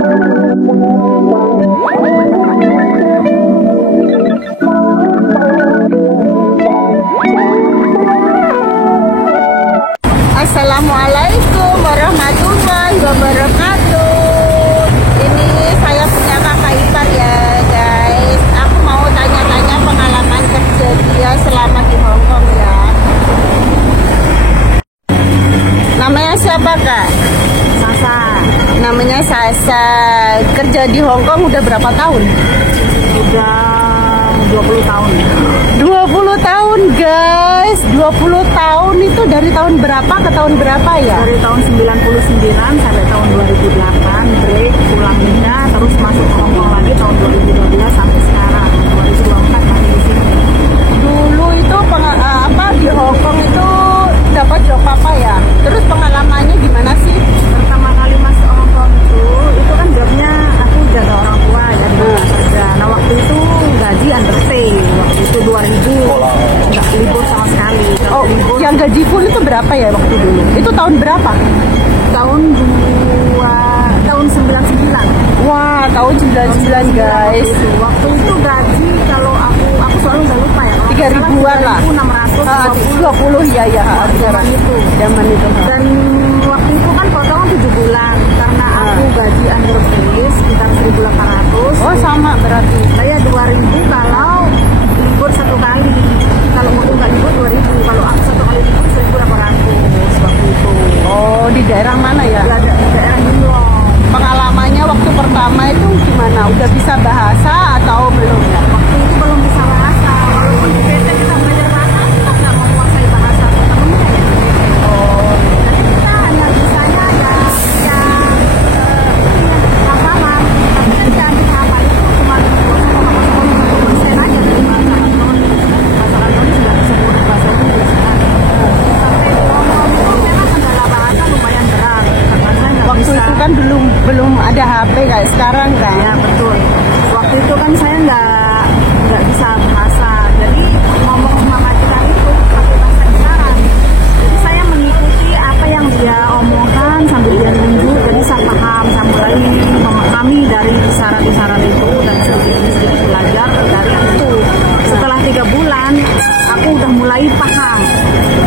Assalamualaikum warahmatullahi wabarakatuh. Ini saya punya kakak ipar ya guys. Aku mau tanya-tanya pengalaman kerja dia selama di Hongkong ya. Namanya siapa kak? Sasa. Namanya Sasa. Kerja di Hongkong udah berapa tahun? Udah 20 tahun. 20 tahun guys. 20 tahun itu dari tahun berapa ke tahun berapa ya? Dari tahun 99 sampai tahun 2008 break, pulang pindah, terus masuk ke Hongkong lagi tahun 2012 sampai sekarang 2024 masih di sini. Dulu itu di Hongkong itu dapat job apa ya? Terus pengalamannya gimana sih? Pertama kali masuk Hongkong itu kan jobnya aku jaga orang tua ya kerja. Nah waktu itu gaji underpay, waktu itu 2000 nggak libur sama sekali. Oh, libur, yang gaji full itu berapa ya waktu dulu? Itu tahun berapa? tahun 99. Wah, tahun 99 guys. Waktu itu gaji kalau aku selalu nggak lupa ya. 3.000-an lah. 3.620 ya zaman itu. Zaman itu. Dan waktu itu kan potongan 7 bulan karena aku gaji underpay sekitar 1.800. Oh, sama berarti. Saya 2.000 kalau libur satu kali. Kalau mau nggak libur 2.000. Kalau aku satu kali libur 1.800 waktu itu. Oh, di daerah mana ya? Di daerah Yulong. Pengalamannya waktu pertama itu gimana? Udah bisa bahasa atau belum ya? Waktu itu belum bisa bahasa. Walaupun di PT kita belajar bahasa, kita nggak menguasai bahasa temennya ya. Oh, Jadi kita hanya bisanya hafalan. Tapi kan yang kita hafal itu cuma 1,1% aja dari bahasa Antoni. Bahasa Antoni juga disebut bahasa Inggris kan. Sampai ngomong itu memang kendala bahasa lumayan berat. Karena saya nggak waktu bisa. itu kan belum ada HP kayak sekarang kan? Ya betul. Waktu itu kan saya nggak bisa bahasa, jadi ngomong sama majikan itu pakai bahasa isyarat. Jadi saya mengikuti apa yang dia omongkan sambil dia nunjuk, jadi saya paham, saya mulai memahami dari isyarat-isyarat itu dan sedikit belajar dari itu. Setelah 3 bulan, aku udah mulai paham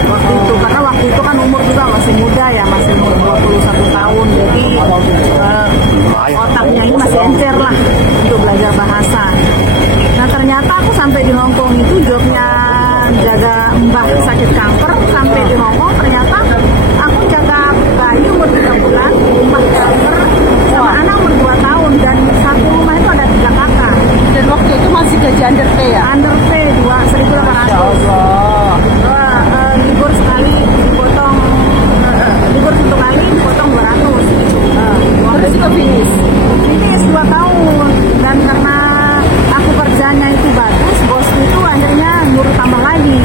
waktu itu, karena waktu itu kan umur juga masih muda ya, masih umur 21 tahun, jadi otaknya ini masih encer lah untuk belajar bahasa. Nah ternyata aku sampai di Hongkong itu jobnya jaga mbah sakit kanker. Sampai di Hongkong ternyata aku jaga bayi umur 3 bulan, mbah kanker sama anak umur 2 tahun, dan satu rumah itu ada 3 kakak. Dan waktu itu masih gaji underpay ya? Underpay 1.800. Libur sekali dipotong, libur satu kali dipotong 200. Terus itu finish? Finish 2 tahun, dan karena aku kerjanya itu bagus, bosku itu akhirnya nyuruh tambah lagi.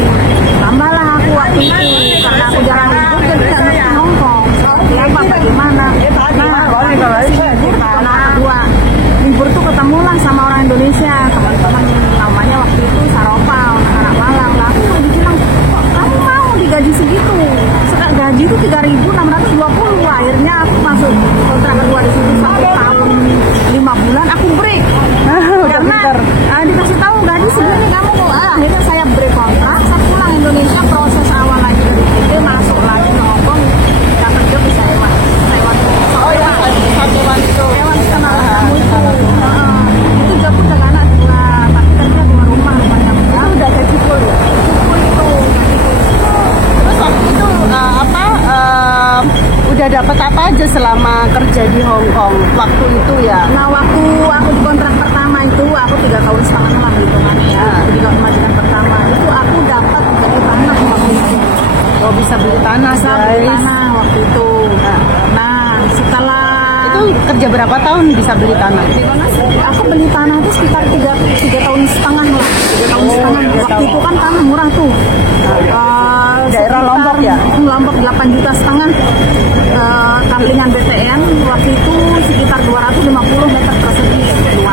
Tambahlah aku waktu itu, karena aku jarang libur jadi nggak ngerti Hongkong seperti apa bagaimana. Nah kedua libur tuh ketemulah sama orang Indonesia, teman-teman namanya waktu itu Saropa, anak Malang. Lah aku bilang, kok kamu mau digaji segitu? Sekarang gaji itu 3.620. Akhirnya aku masuk kontrak kedua di situ 1 tahun 5 bulan aku break. Karena dikasih tahu gaji segini kamu. Akhirnya saya break kontrak, saya pulang Indonesia, proses awal lagi dari PT, masuk lagi ke Hongkong, dapat job bisa lewat. Oh ya, satu itu. Lewat kenal kamu itu. Itu job udah anak 2, tapi kerja 2 rumah banyak. Itu udah gaji full ya? Full itu. Terus waktu itu udah dapat apa aja selama kerja di Hongkong waktu itu ya? Nah waktu aku di kontrak pertama itu, aku 3 tahun setengah lah hitungannya ya. Di majikan pertama itu aku dapat beli tanah waktu itu. Oh, bisa beli tanah Beli guys. tanah waktu itu. Nah setelah Itu kerja berapa tahun bisa beli tanah? aku beli tanah itu sekitar 3 tahun setengah lah. 3 tahun setengah. Waktu itu kan tanah murah tuh. Daerah Lombok ya? Lombok 8,5 juta. Kamplingan BTN waktu itu sekitar 250 meter persegi.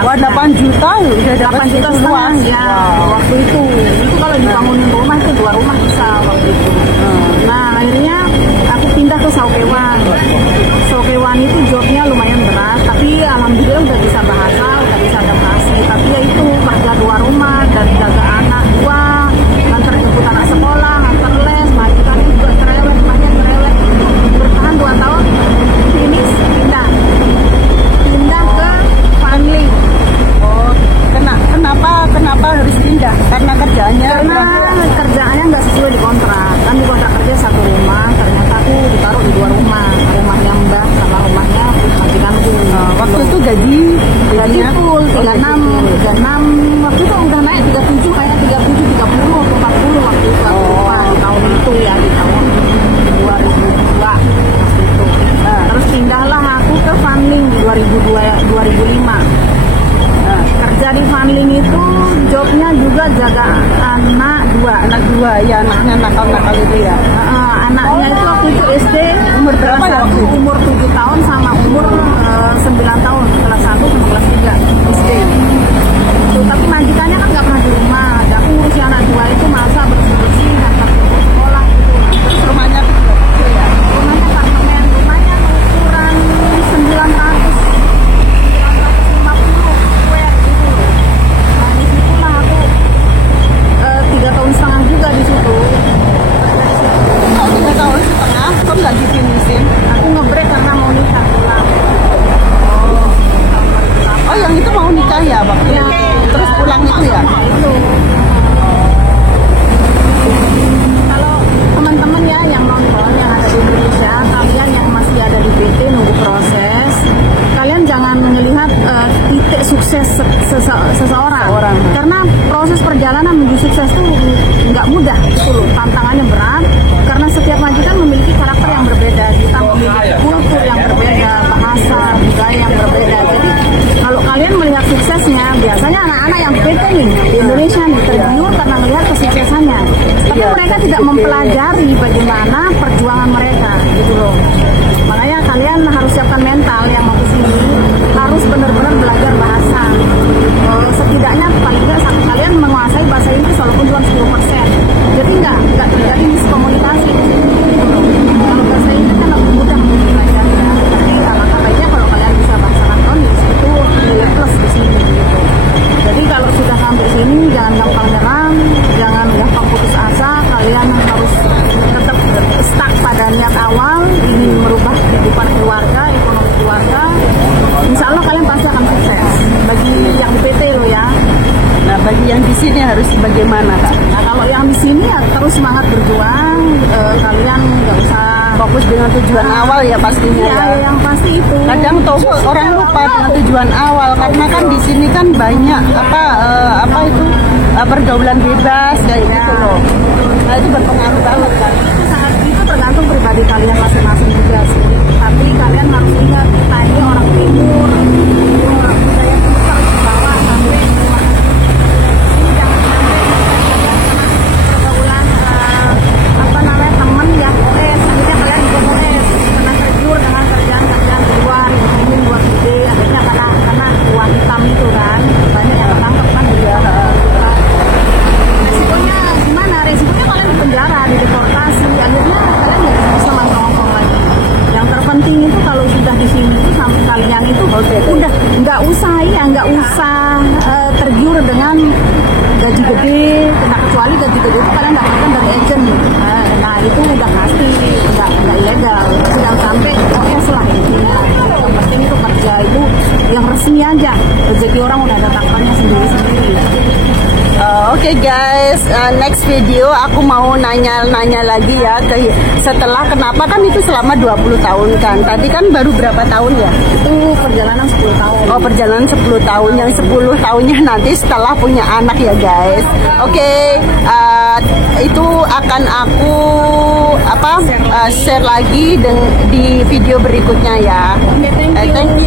Wah, 8 juta udah dapat 8 juta segitu luas. ya. Waktu itu kalau dibangunin rumah itu 2 rumah bisa waktu itu. Nah akhirnya aku pindah ke Saukewan. Saukewan itu jobnya lumayan berat, tapi alhamdulillah waktu itu gaji full 36 waktu itu udah naik 37 kayak 37 30 atau 40 waktu itu aku lupa di tahun itu ya, di tahun 2002 waktu itu. Terus pindahlah aku ke Funling di 2005. Kerja di Funling itu jobnya juga jaga anak dua ya, anaknya nakal itu ya. Anaknya itu waktu itu SD umur berapa ya? Umur 7 tahun sama umur 9 tahun, kelas 1 sama kelas 3 SD. Tuh, tapi majikannya kan nggak pernah di rumah. Aku ngurusin anak dua itu masa bersih antar ke sekolah gitu. Terus rumahnya kecil ya? Rumahnya apartemen, rumahnya ukuran 950 square gitu. Nah di situlah aku 3 tahun setengah juga di situ. Oh, 3 tahun setengah, kok nggak difinisin? Aku ngebreak karena mau nikah pulang. Oh, yang itu mau nikah ya waktu Ya. itu? Terus pulang itu ya? Itu. Kalau teman-teman ya yang nonton yang ada di Indonesia, kalian yang masih ada di PT nunggu proses, kalian jangan melihat titik sukses seseorang. Karena proses perjalanan menuju sukses itu nggak mudah gitu loh, tantangannya berat. Karena setiap majikan memiliki karakter yang berbeda, kita memiliki kultur yang berbeda, bahasa, budaya yang berbeda. Jadi kalau kalian melihat suksesnya, biasanya anak-anak yang PT nih di Indonesia nih tergiur karena melihat kesuksesannya, tapi mereka tidak mempelajari bagaimana perjuangan mereka gitu loh. Makanya kalian harus siapkan mental yang mau kesini, harus benar-benar belajar bahasa. Setidaknya paling nggak kalian menguasai bahasa Inggris walaupun cuma 10%. Jadi nggak terjadi miskomunikasi. Kalau bahasa Inggris kan lebih mudah untuk belajar. Tapi alangkah baiknya kalau kalian bisa bahasa kantonis itu nilai plus di sini. Gitu. Jadi kalau sudah sampai sini jangan gampang nyerang, jangan gampang putus asa. Kalian harus tetap stuck pada niat awal, ingin merubah kehidupan keluarga, ekonomi keluarga. Insya Allah kalian pasti akan sukses. Bagi yang di PT lo ya. Nah, bagi yang di sini harus bagaimana, Kak? Nah, kalau yang di sini ya terus semangat berjuang. Kalian nggak usah Fokus dengan tujuan awal ya pastinya ya, ya. yang pasti itu. Kadang tuh orang lupa dengan tujuan awal karena kan di sini kan banyak apa itu pergaulan bebas kayak gitu loh. Nah, itu berpengaruh banget kan. Itu tergantung pribadi kalian masing-masing juga sih. Tapi kalian harus ingat kita ini orang timur, orang budaya timur harus dibawa sampai pergaulan teman yang OS, akhirnya kalian juga OS karena tergiur dengan kerjaan di luar, ingin buat ide, akhirnya karena uang hitam itu kan banyak yang tertangkap kan juga. Resikonya gimana? Resikonya kalian di penjara, di deportasi, akhirnya kalian nggak bisa masuk Hongkong lagi. Yang terpenting itu kalau sudah di sini itu sampai kalian itu udah nggak usah tergiur dengan gaji gede, nah, kecuali gaji gede itu kalian dapatkan dari agent. Nah itu udah pasti nggak ilegal. Jangan sampai OS lah intinya. Yang penting itu kerja itu yang resmi aja. Rezeki orang udah ada takdirnya sendiri-sendiri. Oke guys, next video aku mau nanya lagi ya setelah kenapa kan itu selama 20 tahun kan. Tadi kan baru berapa tahun ya? Itu perjalanan 10 tahun. Oh, perjalanan 10 tahun. Yang 10 tahunnya nanti setelah punya anak ya guys. Oke, itu akan aku share lagi di video berikutnya ya. Thank you. Thank you.